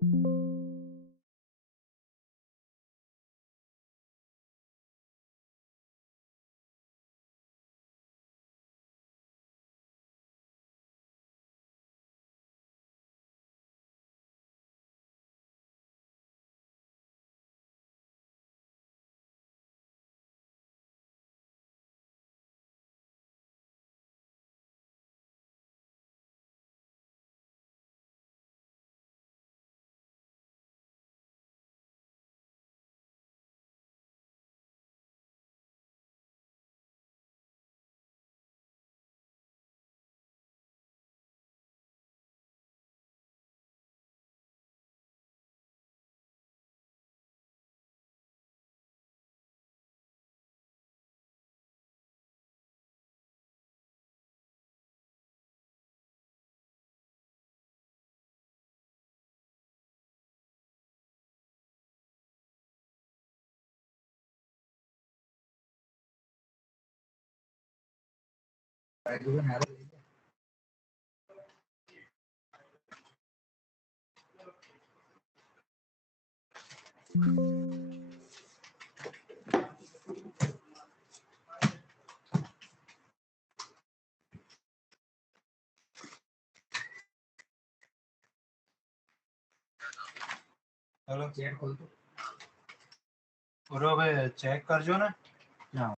Hello chat खोल दो बरोबर चेक करजो ने हाँ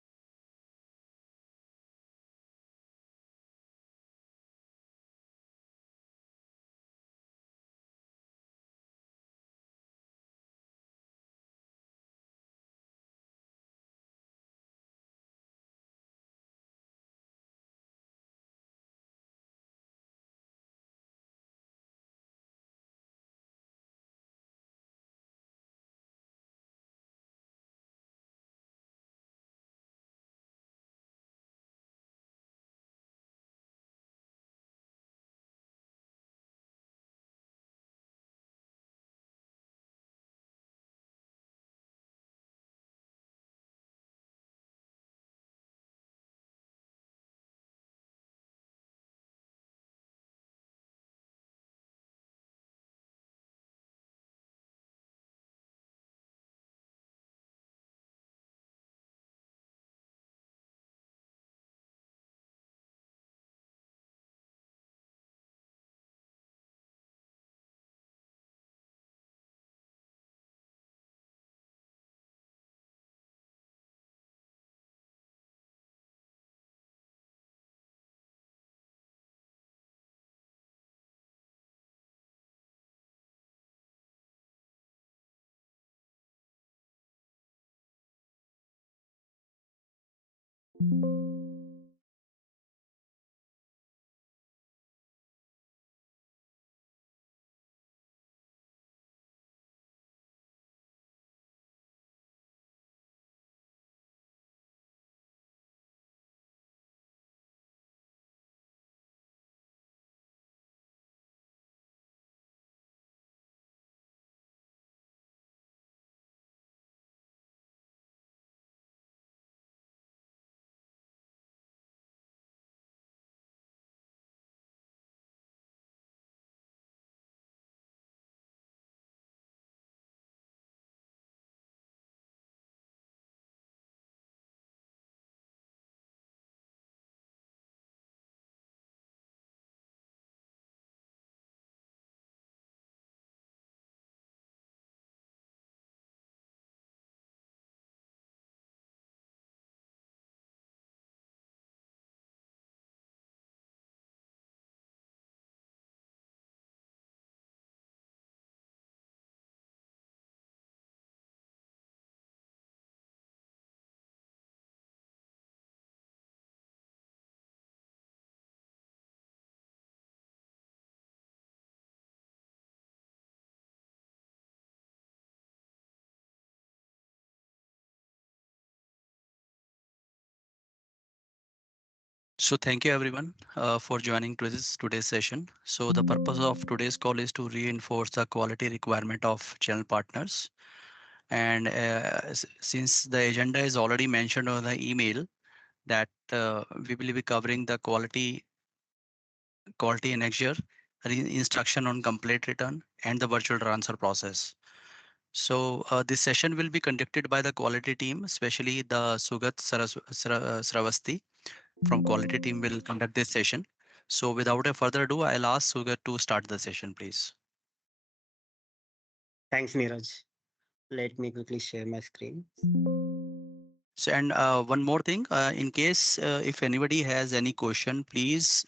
So thank you everyone for joining to today's session. So the purpose of today's call is to reinforce the quality requirement of channel partners. And since the agenda is already mentioned on the email that we will be covering the quality in Azure instruction on complete return, and the virtual transfer process. So this session will be conducted by the quality team, especially the Sravasti from quality team will conduct this session. So without a further ado, I'll ask Sugat to start the session, please. Thanks, Neeraj. Let me quickly share my screen. So and one more thing, in case if anybody has any question, please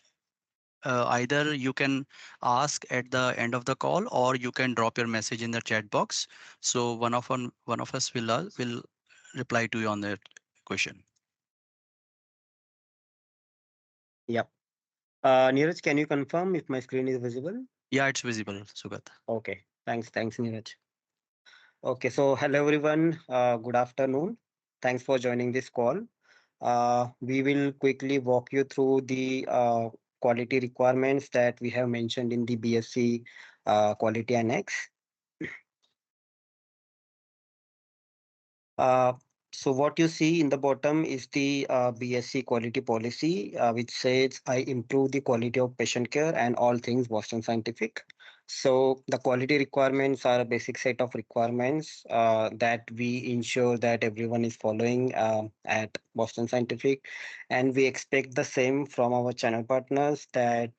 either you can ask at the end of the call or you can drop your message in the chat box. So one of us will reply to you on that question. Yep. Neeraj, can you confirm if my screen is visible? Yeah, it's visible, Sugat. Okay. Thanks, Neeraj. Okay, so hello everyone. Good afternoon. Thanks for joining this call. We will quickly walk you through the quality requirements that we have mentioned in the BSc Quality Annex. Uh, so what you see in the bottom is the BSc quality policy, which says I improve the quality of patient care and all things Boston Scientific. So the quality requirements are a basic set of requirements that we ensure that everyone is following at Boston Scientific, and we expect the same from our channel partners that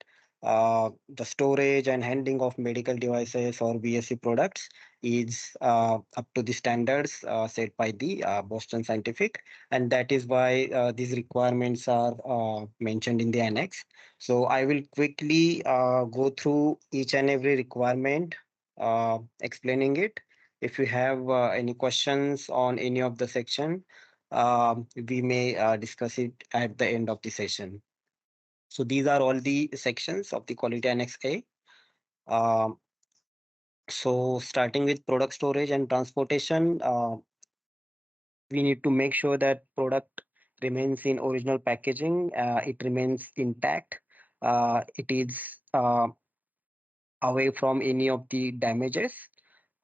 the storage and handling of medical devices or BSc products is up to the standards set by the Boston Scientific, and that is why these requirements are mentioned in the annex. So I will quickly go through each and every requirement, explaining it. If you have any questions on any of the section, we may discuss it at the end of the session. So these are all the sections of the Quality Annex A. Um, so starting with product storage and transportation, we need to make sure that product remains in original packaging, it remains intact, it is away from any of the damages.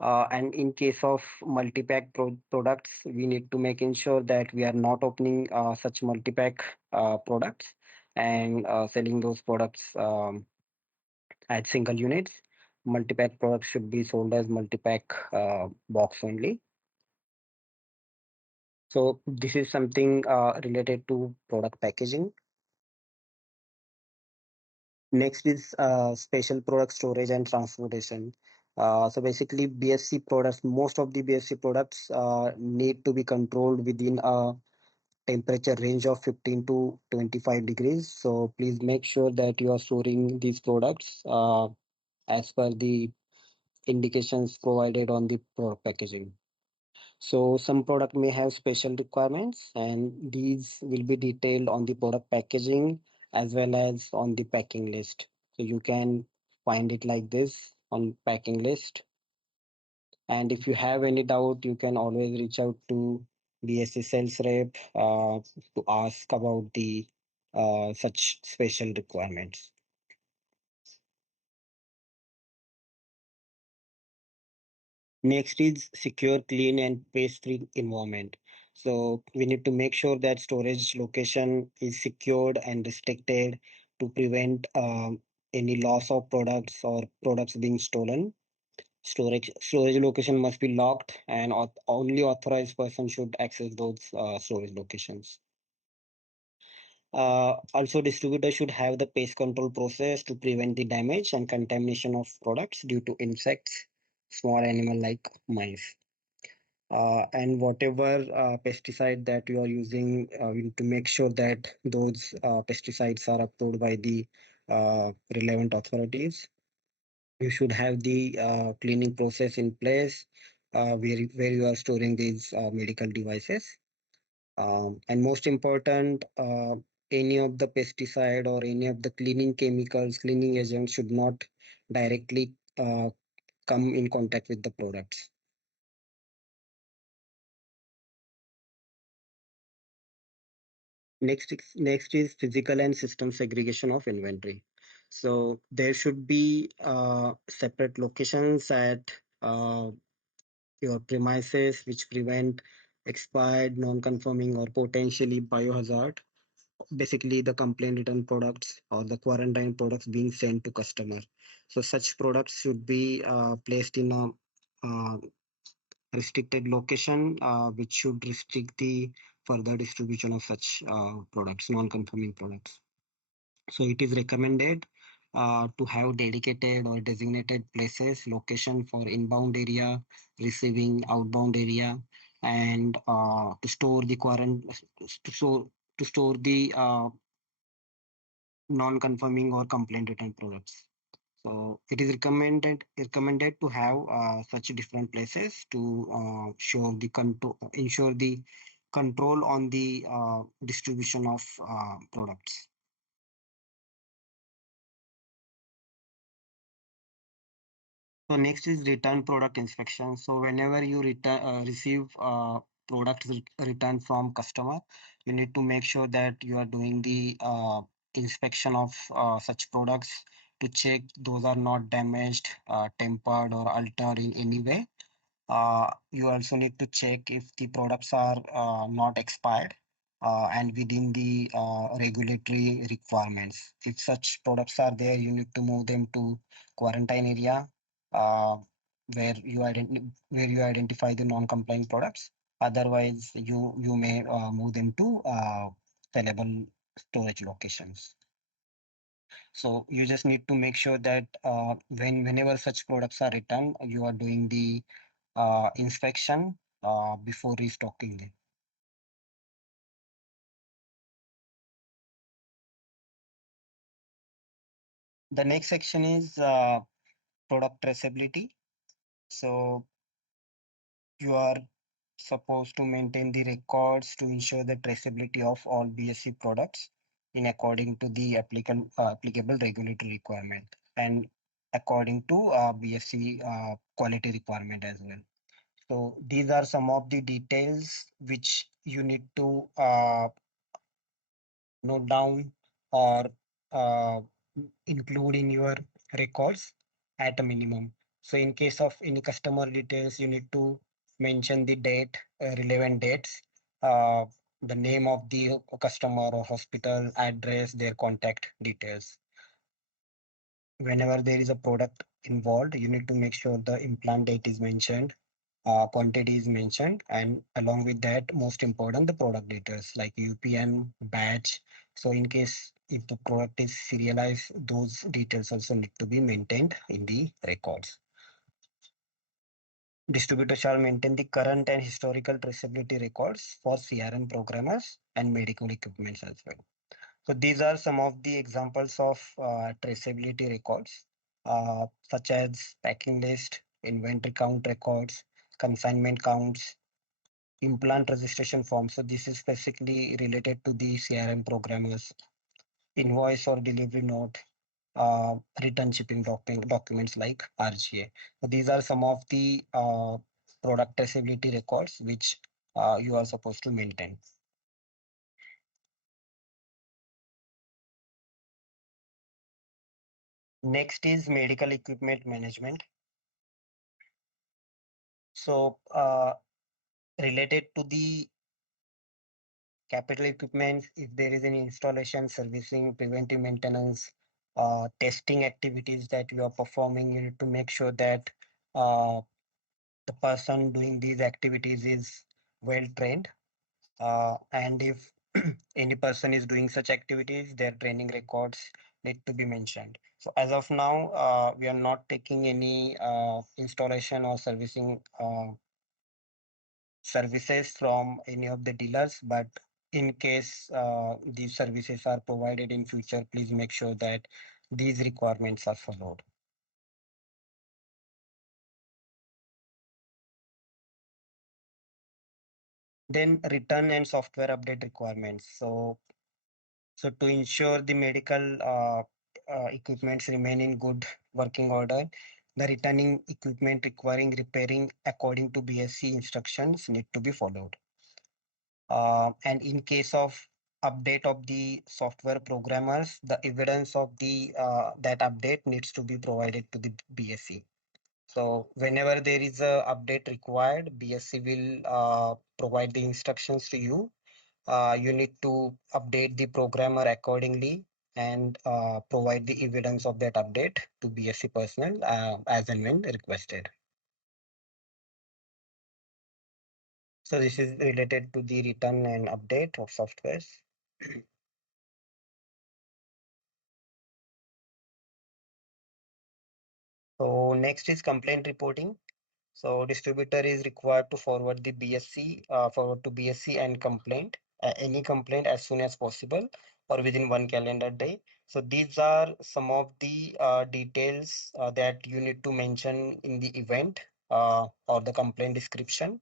And in case of multi-pack products, we need to make sure that we are not opening such multi-pack products and selling those products as single units. Multi-pack products should be sold as multi-pack box only. So this is something related to product packaging. Next is special product storage and transportation. So basically, BSc products, most of the BSc products need to be controlled within a temperature range of 15 to 25 degrees. So please make sure that you are storing these products as per the indications provided on the product packaging. So some product may have special requirements, and these will be detailed on the product packaging as well as on the packing list. So you can find it like this on packing list. And if you have any doubt, you can always reach out to BSc sales rep to ask about the such special requirements. Next is secure, clean, and paste-free environment. So we need to make sure that storage location is secured and restricted to prevent any loss of products or products being stolen. Storage location must be locked, and only authorized person should access those storage locations. Also, distributor should have the pest control process to prevent the damage and contamination of products due to insects, small animal like mice. And whatever pesticide that you are using, you need to make sure that those pesticides are approved by the relevant authorities. You should have the cleaning process in place where you are storing these medical devices. And most important, any of the pesticide or any of the cleaning chemicals, cleaning agents should not directly come in contact with the products. Next is physical and system segregation of inventory. So there should be separate locations at your premises which prevent expired, non-conforming, or potentially biohazard basically the complaint return products or the quarantine products being sent to customer. So such products should be placed in a uh, restricted location, which should restrict the further distribution of such products, non-conforming products. So it is recommended to have dedicated or designated places, location for inbound area, receiving outbound area, and to store the to store the non-conforming or complaint return products. So it is recommended to have such different places to ensure the control on the distribution of products. So next is return product inspection. So whenever you receive products return from customer, you need to make sure that you are doing the inspection of such products to check those are not damaged, tempered, or altered in any way. You also need to check if the products are not expired and within the regulatory requirements. If such products are there, you need to move them to quarantine area uh, where you identify the non-compliant products. Otherwise, you may move them to sellable storage locations. So you just need to make sure that whenever such products are returned, you are doing the inspection before restocking them. The next section is product traceability. So you are supposed to maintain the records to ensure the traceability of all BSC products in according to the applicable regulatory requirement and according to BSC quality requirement as well. So these are some of the details which you need to note down or uh, include in your records at a minimum. So in case of any customer details, you need to mention the date, relevant dates, uh, the name of the customer or hospital, address, their contact details. Whenever there is a product involved, you need to make sure the implant date is mentioned, quantity is mentioned, and along with that, most important, the product details like UPN, batch. So in case if the product is serialized, those details also need to be maintained in the records. Distributor shall maintain the current and historical traceability records for CRM programmers and medical equipments as well. So these are some of the examples of traceability records, such as packing list, inventory count records, consignment counts, implant registration form. So this is specifically related to the CRM programmers, invoice or delivery note, return shipping documents like RGA. So these are some of the product traceability records which you are supposed to maintain. Next is medical equipment management. So related to the capital equipment, if there is any installation, servicing, preventive maintenance, testing activities that you are performing, you need to make sure that uh, the person doing these activities is well trained. And if any person is doing such activities, their training records need to be mentioned. So as of now, we are not taking any installation or servicing services from any of the dealers, but in case these services are provided in future, please make sure that these requirements are followed. Then return and software update requirements. So to ensure the medical equipments remain in good working order, the returning equipment requiring repairing according to BSC instructions need to be followed. And in case of update of the software programmers, the evidence of the that update needs to be provided to the BSc. So whenever there is a update required, BSc will provide the instructions to you You need to update the programmer accordingly and provide the evidence of that update to BSc personnel as and when requested. So this is related to the return and update of softwares. So next is complaint reporting. So distributor is required to forward the BSc forward to BSc and complaint any complaint as soon as possible or within one calendar day. So these are some of the details that you need to mention in the event or the complaint description.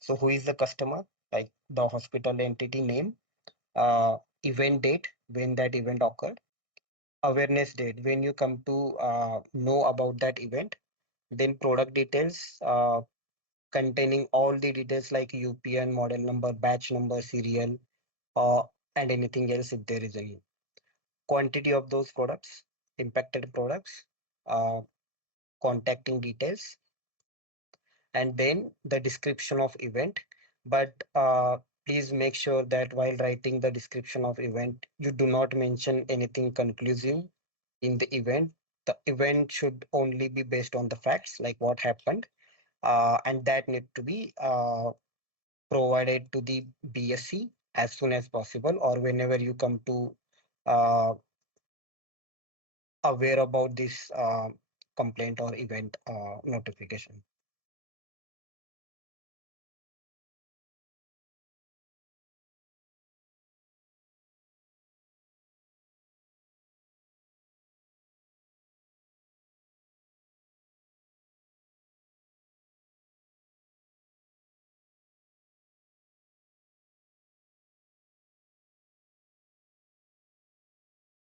So who is the customer, like the hospital entity name, event date when that event occurred, awareness date when you come to know about that event, then product details containing all the details like UPN, model number, batch number, serial, uh, and anything else if there is any. Quantity of those products, impacted products, uh, contacting details, and then the description of event. But please make sure that while writing the description of event, you do not mention anything conclusive in the event. The event should only be based on the facts, like what happened, and that need to be provided to the BSc as soon as possible or whenever you come to uh, aware about this complaint or event notification.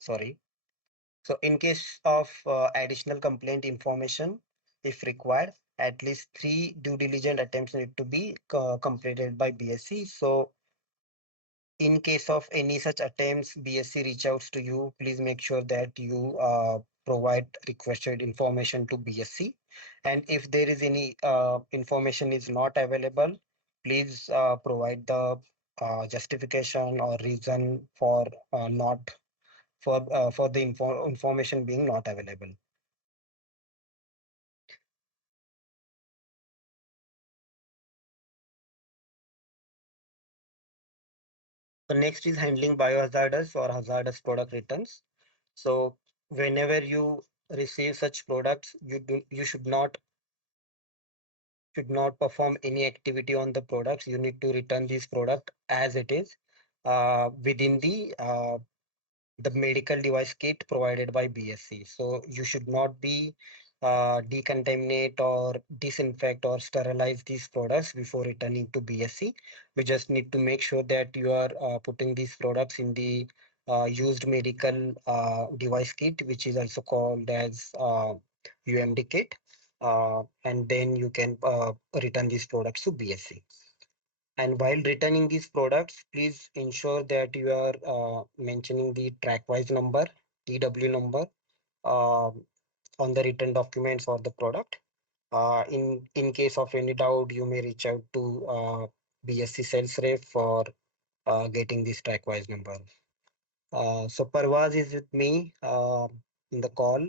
Sorry. So in case of additional complaint information, if required, at least 3 due diligence attempts need to be completed by BSc. So in case of any such attempts, BSc reach outs to you, please make sure that you provide requested information to BSc. And if there is any information is not available, please provide the justification or reason for not for the information being not available. So next is handling biohazardous or hazardous product returns. So whenever you receive such products, you should not perform any activity on the products. You need to return this product as it is within the medical device kit provided by BSc. So you should not be decontaminate or disinfect or sterilize these products before returning to BSc. We just need to make sure that you are putting these products in the used medical device kit, which is also called as UMD kit. And then you can return these products to BSc. And while returning these products, please ensure that you are mentioning the track-wise number, TW number, uh, on the written documents or the product. In case of any doubt, you may reach out to BSc sales rep for getting this track-wise number. So Parvaz is with me in the call,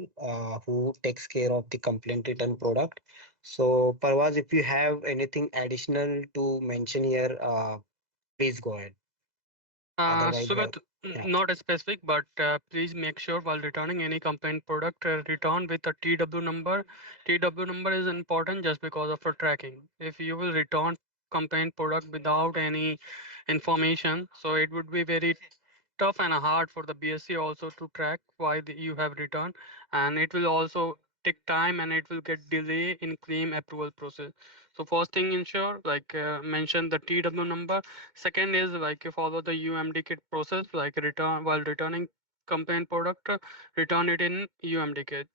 who takes care of the complaint return product. So Parvaz, if you have anything additional to mention here, please go ahead. Otherwise, Sugit, yeah. not as specific, but please make sure while returning any complaint product, return with a TW number. TW number is important just because of the tracking. If you will return complaint product without any information, so it would be very tough and hard for the BSc also to track why you have returned, and it will also take time and it will get delay in claim approval process. So first thing, ensure like mention the TW number. Second is like you follow the UMD kit process, like return while returning complaint product, return it in UMD kit.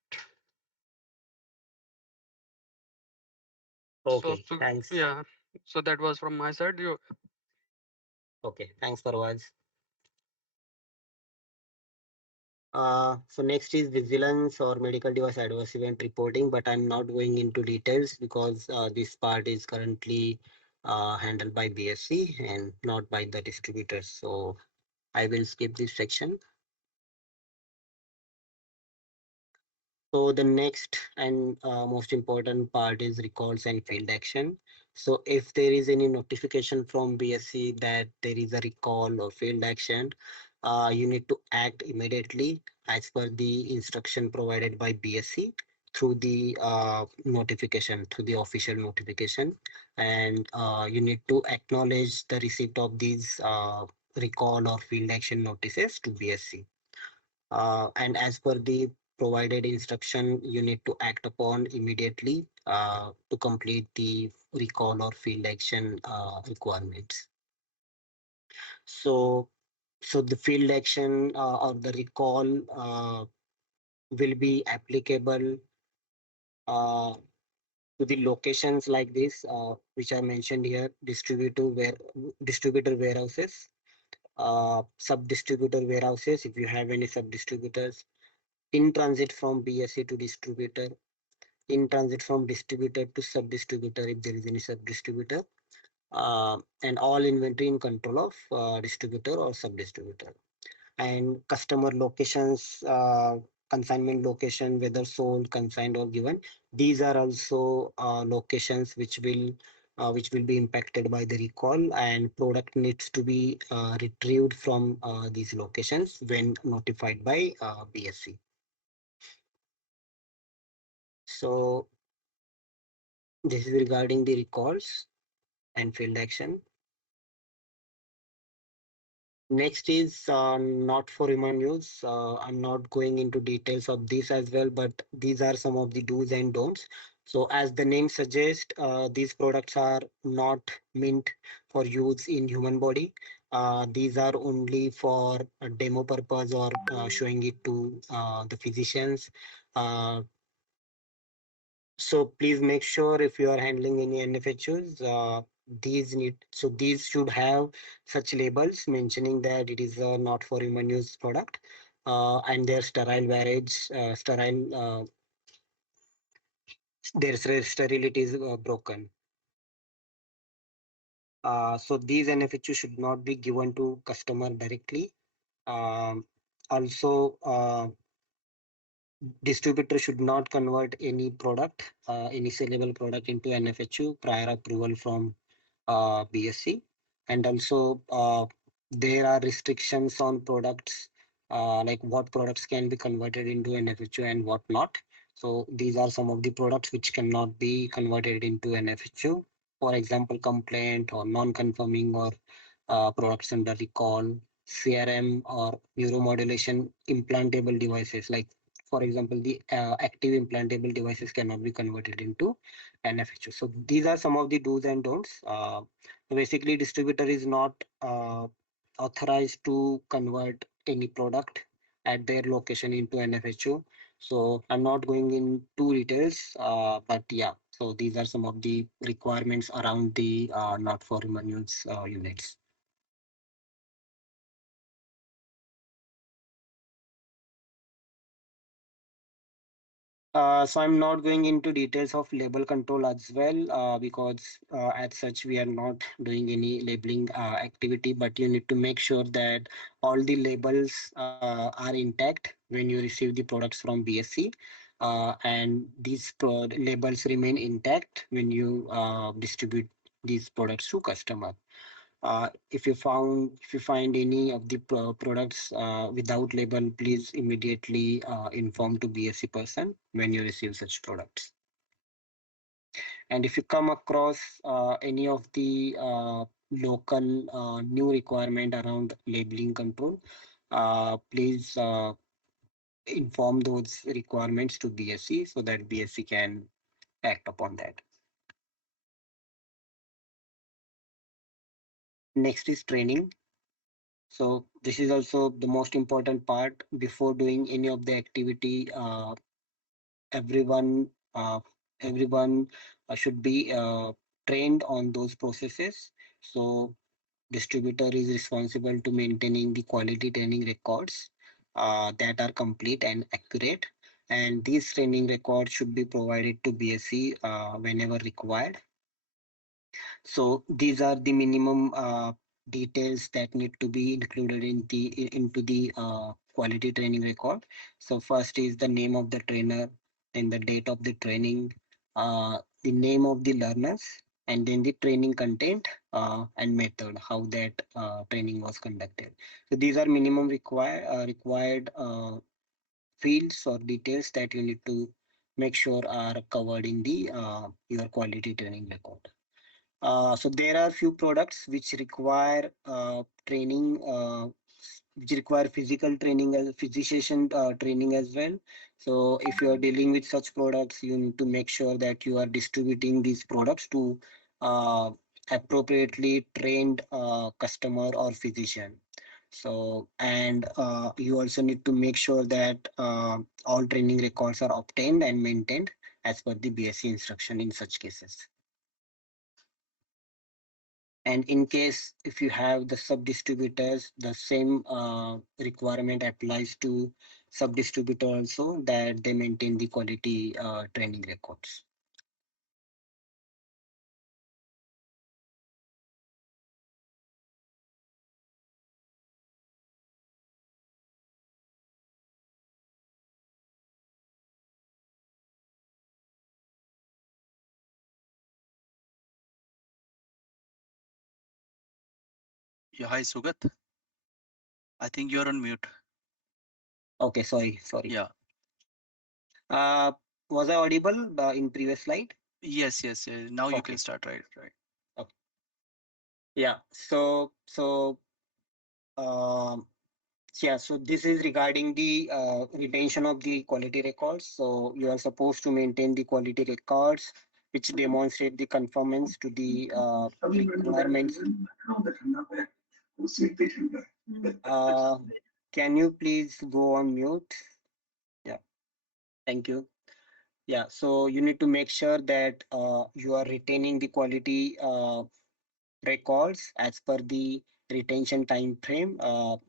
So, Okay, thanks. yeah, so that was from my side. You Okay, thanks, Parvaz. So next is vigilance or medical device adverse event reporting, but I'm not going into details because this part is currently handled by BSC and not by the distributors. So I will skip this section. So the next and most important part is recalls and field action. So if there is any notification from BSC that there is a recall or field action, you need to act immediately as per the instruction provided by BSC through the notification, through the official notification, and you need to acknowledge the receipt of these recall or field action notices to BSC. And as per the provided instruction, you need to act upon immediately to complete the recall or field action requirements. So, so the field action or the recall will be applicable uh, to the locations like this, which I mentioned here: distributor warehouses, sub distributor warehouses. If you have any sub distributors, in transit from BSC to distributor, in transit from distributor to sub distributor if there is any sub distributor, and all inventory in control of distributor or sub distributor, and customer locations, consignment location, whether sold, consigned or given. These are also locations which will be impacted by the recall, and product needs to be retrieved from these locations when notified by BSC. So this is regarding the recalls and field action. Next is not for human use. I'm not going into details of this as well, but these are some of the do's and don'ts. So as the name suggests, these products are not meant for use in human body. These are only for a demo purpose or showing it to the physicians. Uh, so please make sure if you are handling any NFHUs, these should have such labels mentioning that it is a not for human use product, and their sterile varage, sterility is broken. So these NFHUs should not be given to customer directly. Um, Also, distributor should not convert any product, any sellable product into NFHU prior approval from BSC. And also, there are restrictions on products, like what products can be converted into NFHU and what not. So these are some of the products which cannot be converted into NFHU. For example, complaint or non-conforming or products under recall, CRM or neuromodulation implantable devices. Like for example, the active implantable devices cannot be converted into NFHU. So these are some of the do's and don'ts. Basically, distributor is not authorized to convert any product at their location into NFHU. So I'm not going into details, but yeah. So these are some of the requirements around the not for human use units. So I'm not going into details of label control as well, because as such we are not doing any labeling activity, but you need to make sure that all the labels are intact when you receive the products from BSC, and these labels remain intact when you distribute these products to customer. If you find any of the products without label, please immediately inform to BSC person when you receive such products. And if you come across any of the local new requirement around labeling control, please inform those requirements to BSC so that BSC can act upon that. Next is training. So this is also the most important part. Before doing any of the activity, everyone uh, everyone should be trained on those processes. So distributor is responsible to maintaining the quality training records that are complete and accurate. And these training records should be provided to BSC whenever required. So these are the minimum details that need to be included into the quality training record. So first is the name of the trainer, then the date of the training, the name of the learners, and then the training content and method, how that training was conducted. So these are minimum required fields or details that you need to make sure are covered in the your quality training record. So there are few products which require training, which require physical training as physician training as well. So if you are dealing with such products, you need to make sure that you are distributing these products to uh, appropriately trained customer or physician. So and you also need to make sure that all training records are obtained and maintained as per the BSc instruction in such cases. And in case if you have the sub distributors, the same requirement applies to sub distributor also, that they maintain the quality training records. Yeah, hi Sugat. I think you're on mute. Okay, sorry. Yeah. Uh, was I audible in previous slide? Yes, yes, yes. Now you can Okay. start, right? Right. Okay. Yeah. Um, yeah. So this is regarding the retention of the quality records. So you are supposed to maintain the quality records which demonstrate the conformance to the requirements. Uh, can you please go on mute? Yeah, thank you. Yeah, so you need to make sure that you are retaining the quality records as per the retention time frame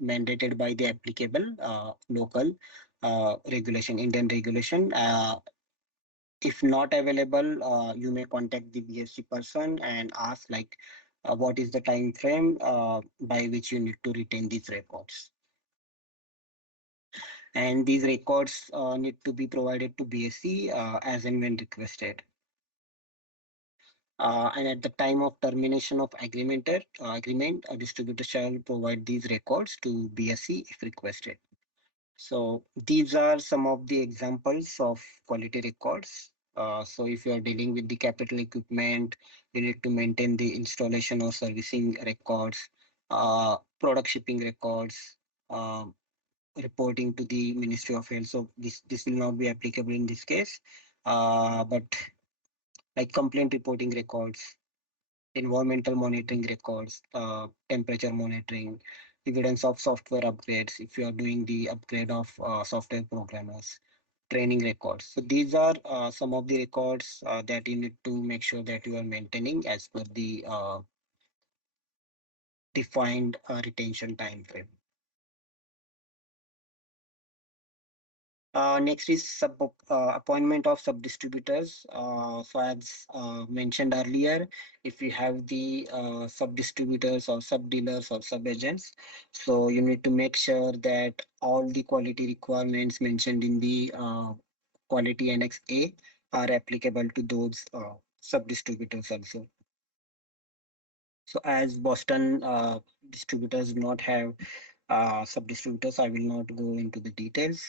mandated by the applicable local regulation, Indian regulation. If not available, you may contact the BSc person and ask like what is the time frame by which you need to retain these records. And these records need to be provided to BSc as and when requested. And at the time of termination of agreement, a distributor shall provide these records to BSc if requested. So these are some of the examples of quality records. So if you are dealing with the capital equipment, you need to maintain the installation or servicing records, product shipping records, uh, reporting to the Ministry of Health. So this will not be applicable in this case, but like complaint reporting records, environmental monitoring records, temperature monitoring, evidence of software upgrades if you are doing the upgrade of software programmers, training records. So these are some of the records that you need to make sure that you are maintaining as per the defined retention time frame. Next is appointment of sub-distributors. So as mentioned earlier, if you have the sub-distributors or sub-dealers or sub-agents, so you need to make sure that all the quality requirements mentioned in the quality annex A are applicable to those sub-distributors also. So as Boston distributors do not have sub-distributors, I will not go into the details.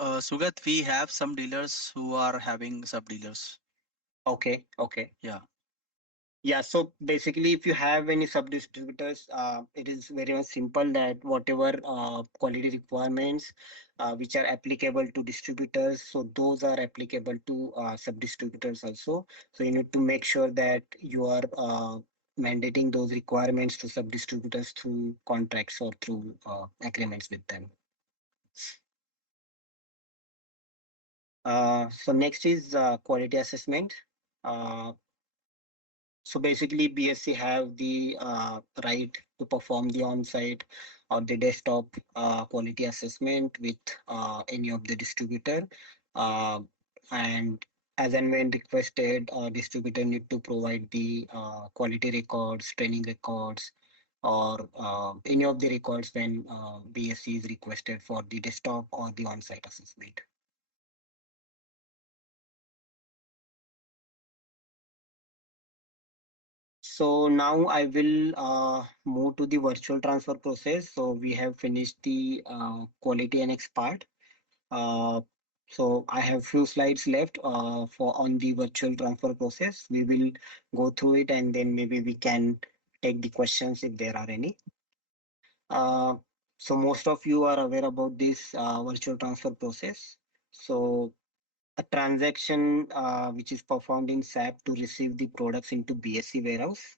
Sugat, we have some dealers who are having sub dealers. Okay, okay. Yeah. Yeah, so basically, if you have any sub distributors, it is very much simple that whatever quality requirements which are applicable to distributors, so those are applicable to sub distributors also. So you need to make sure that you are mandating those requirements to sub distributors through contracts or through agreements with them. So next is quality assessment. Uh, So basically, BSc have the right to perform the on-site or the desktop quality assessment with any of the distributor, uh, and as and when requested, distributor need to provide the quality records, training records, or any of the records when BSc is requested for the desktop or the on-site assessment. So now I will move to the virtual transfer process. So we have finished the quality annex part. Uh, so I have few slides left for on the virtual transfer process. We will go through it and then maybe we can take the questions if there are any. Uh, so most of you are aware about this virtual transfer process. So a transaction which is performed in SAP to receive the products into BSC warehouse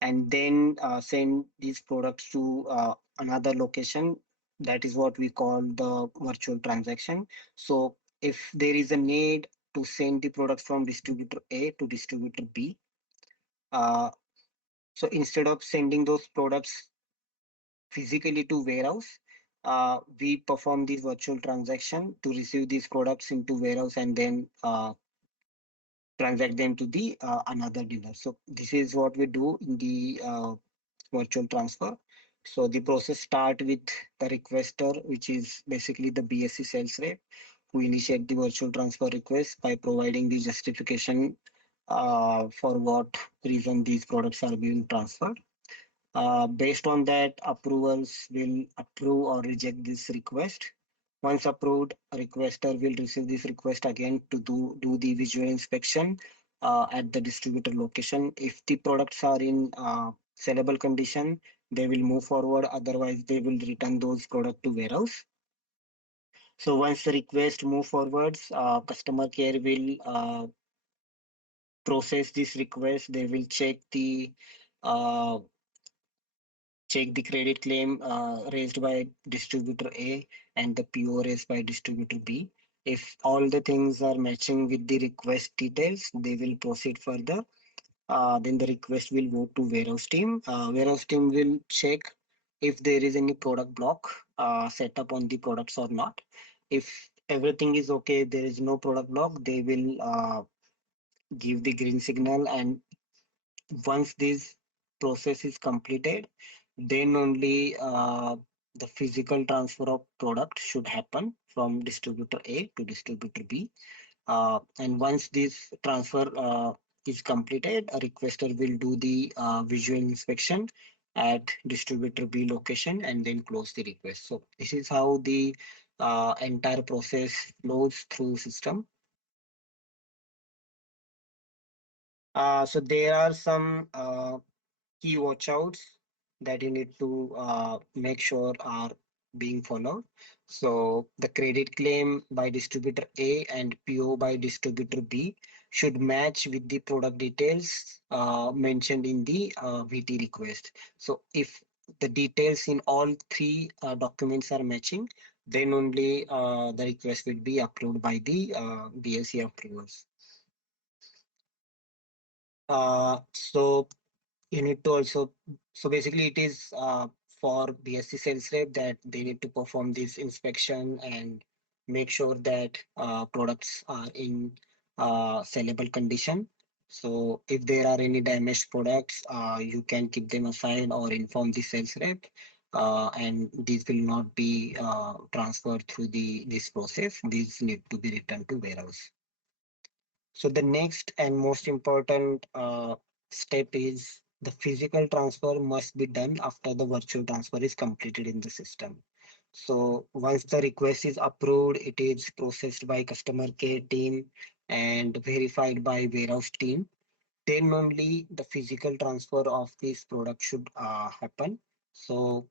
and then send these products to another location. That is what we call the virtual transaction. So if there is a need to send the products from distributor A to distributor B, uh, so instead of sending those products physically to warehouse, we perform this virtual transaction to receive these products into warehouse and then transact them to the another dealer. So this is what we do in the virtual transfer. So the process start with the requester, which is basically the BSc sales rep, who initiate the virtual transfer request by providing the justification for what reason these products are being transferred. Based on that, approvals will approve or reject this request. Once approved, a requester will receive this request again to do the visual inspection at the distributor location. If the products are in sellable condition, they will move forward. Otherwise, they will return those products to warehouse. So once the request move forwards, customer care will process this request. They will uh, check the credit claim raised by distributor A and the PO raised by distributor B. If all the things are matching with the request details, they will proceed further. Then the request will go to warehouse team. Warehouse team will check if there is any product block set up on the products or not. If everything is okay, there is no product block, they will give the green signal, and once this process is completed, then only the physical transfer of product should happen from distributor A to distributor B. And once this transfer is completed, a requester will do the visual inspection at distributor B location and then close the request. So this is how the entire process flows through system. So there are some key watchouts that you need to make sure are being followed. So the credit claim by distributor A and PO by distributor B should match with the product details mentioned in the VT request. So if the details in all three documents are matching, then only the request will be approved by the BSC approvers. So you need to also, so basically it is for BSc sales rep that they need to perform this inspection and make sure that products are in sellable condition. So if there are any damaged products, you can keep them aside or inform the sales rep, and these will not be transferred through the this process. These need to be returned to warehouse. So the next and most important step is the physical transfer must be done after the virtual transfer is completed in the system. So once the request is approved, it is processed by customer care team and verified by warehouse team. Then only the physical transfer of this product should happen. So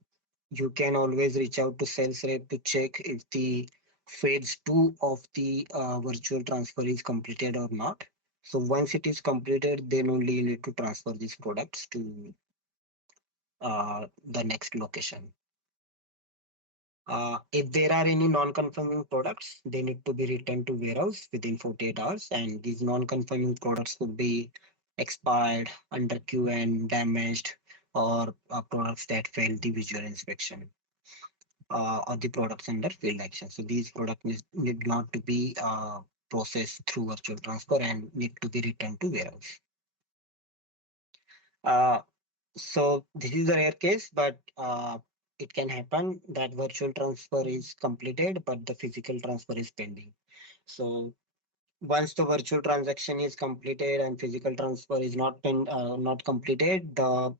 you can always reach out to sales rep to check if the phase 2 of the virtual transfer is completed or not. So once it is completed, then only you need to transfer these products to the next location. If there are any non-conforming products, they need to be returned to warehouse within 48 hours. And these non-conforming products could be expired, under QN, damaged, or products that failed the visual inspection, or the products under field action. So these products need not to be processed through virtual transfer and need to be returned to warehouse. Uh, so this is a rare case, but it can happen that virtual transfer is completed, but the physical transfer is pending. So once the virtual transaction is completed and physical transfer is not completed, the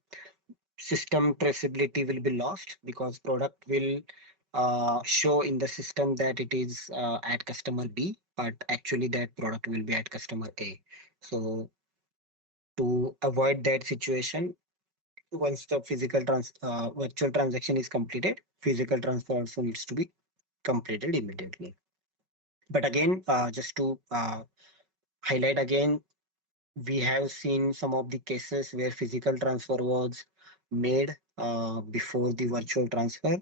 system traceability will be lost because product will show in the system that it is at customer B, but actually that product will be at customer A. So to avoid that situation, once the virtual transaction is completed, physical transfer also needs to be completed immediately. But again, just to highlight again, we have seen some of the cases where physical transfer was made before the virtual transfer.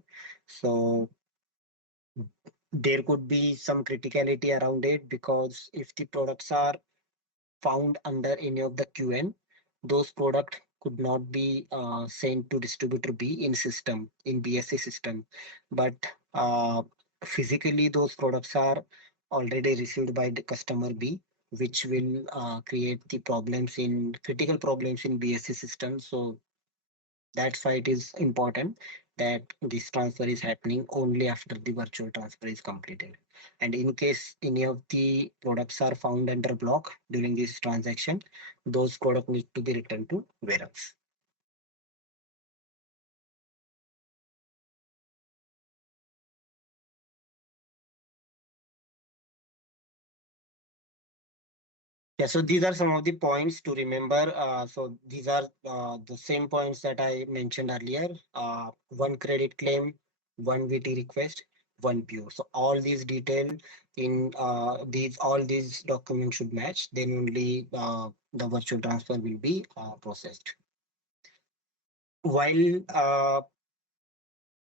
So there could be some criticality around it because if the products are found under any of the QN, those products could not be sent to distributor B in system, in BSC system. But physically, those products are already received by the customer B, which will create the problems in critical problems in BSC system. So that's why it is important that this transfer is happening only after the virtual transfer is completed. And in case any of the products are found under block during this transaction, those products need to be returned to warehouse. Yeah, so these are some of the points to remember. So these are the same points that I mentioned earlier. One credit claim, one VT request, one PO. So all these detail in all these documents should match. Then only the virtual transfer will be processed. While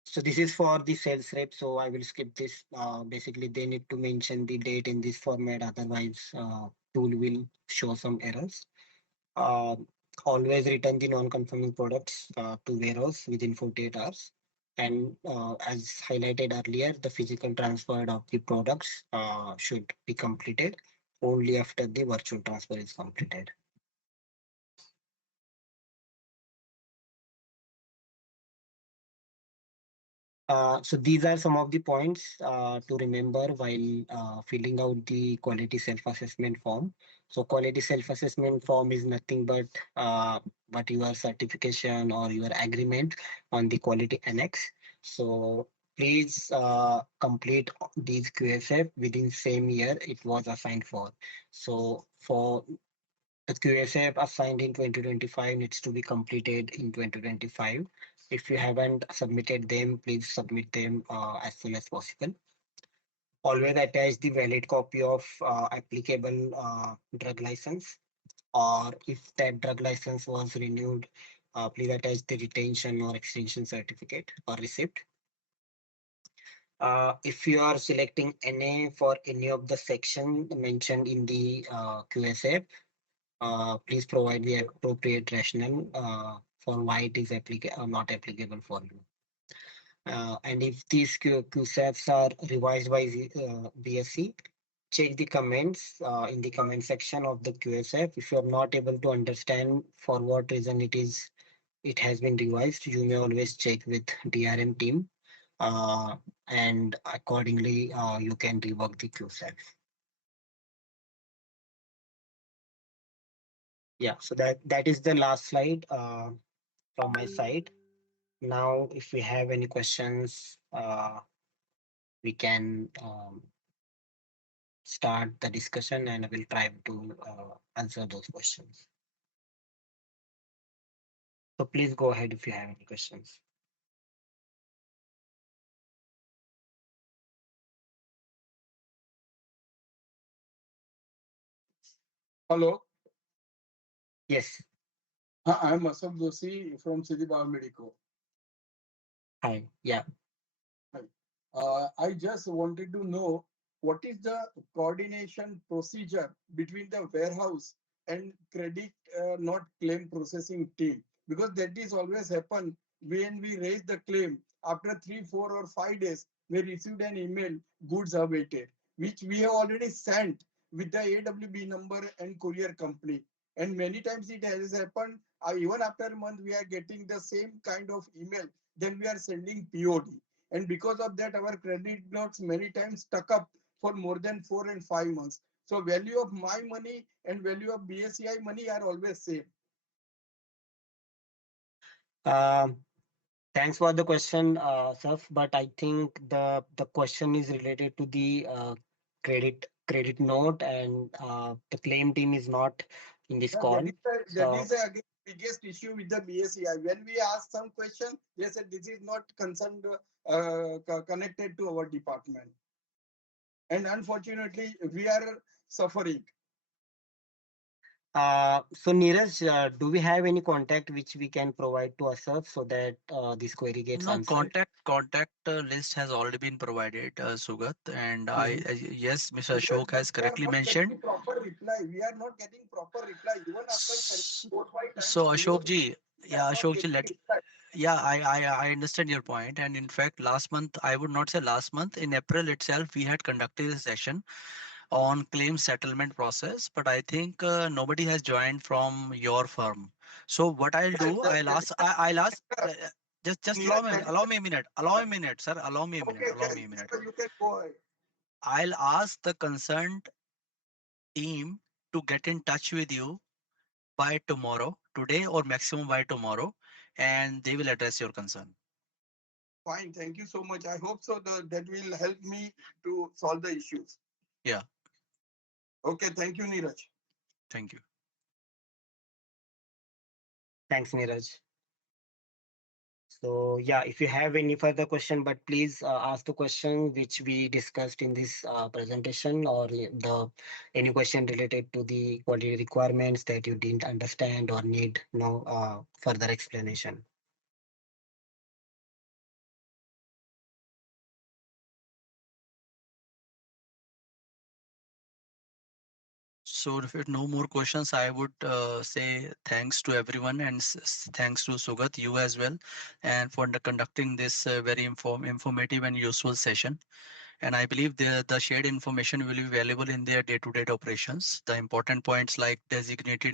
so this is for the sales rep. So I will skip this. Basically, they need to mention the date in this format. Otherwise, tool will show some errors. Uh, Always return the non-conforming products to warehouse within 48 hours. And as highlighted earlier, the physical transfer of the products should be completed only after the virtual transfer is completed. So these are some of the points to remember while filling out the quality self-assessment form. So quality self-assessment form is nothing but your certification or your agreement on the quality annex. So please complete these QSF within same year it was assigned for. So for the QSF assigned in 2025 needs to be completed in 2025. If you haven't submitted them, please submit them as soon as possible. Always attach the valid copy of applicable drug license, or if that drug license was renewed, please attach the retention or extension certificate or receipt. If you are selecting NA for any of the section mentioned in the QSF, please provide the appropriate rationale for why it is not applicable for you. And if these QSAFs are revised by BSc, check the comments in the comment section of the QSF. If you are not able to understand for what reason it has been revised, you may always check with DRM team, uh, and accordingly you can rework the QSAF. Yeah, so that is the last slide from my side. Now, if we have any questions, we can start the discussion and I will try to answer those questions. So please go ahead if you have any questions. Hello, Yes. I'm Asaf Doshi from Siddhi Biomedical. Hi. Yeah. Hi. I just wanted to know what is the coordination procedure between the warehouse and credit not claim processing team, because that is always happen when we raise the claim after 3, 4, or 5 days we received an email goods awaited, which we have already sent with the AWB number and courier company. And many times it has happened, even after a month, we are getting the same kind of email, then we are sending POD. And because of that, our credit notes many times stuck up for more than 4 and 5 months. So value of my money and value of BSCI money are always same. Um, Thanks for the question, Saf. But I think the question is related to the credit note, and the claim team is not in this Now, call. that So is the again biggest issue with the BSCI. When we ask some question, they said this is not concerned connected to our department, and unfortunately, we are suffering. Neeraj, do we have any contact which we can provide to Asaf so that this query gets No, answered? contact list has already been provided, Sugat, and Mhm. yes, Mr. Because Ashok but has we are correctly not mentioned. getting proper reply. We are not getting proper reply even after sending S- 4 5 times So Ashok PO. ji, We are yeah, not Ashok ji, getting let reply. yeah, I understand your point, and in fact, last month I would not say last month, in April itself we had conducted a session on claim settlement process, but I think nobody has joined from your firm. So what I'll Yes, do, I'll ask. Just that is allow me a minute, sir, okay. allow me a minute. You can go ahead. I'll ask the concerned team to get in touch with you by tomorrow, today or maximum by tomorrow, and they will address your concern. Fine. Thank you so much. I hope so that will help me to solve the issues. Yeah, Okay. Thank you, Neeraj. thank you. Thanks, Neeraj. So yeah, if you have any further question, but please ask the question which we discussed in this presentation, or the any question related to the quality requirements that you didn't understand or need further explanation. So if it no more questions, I would say thanks to everyone and thanks to Sugat, you as well, and for conducting this very informative and useful session. And I believe the shared information will be valuable in their day-to-day operations. The important points like designated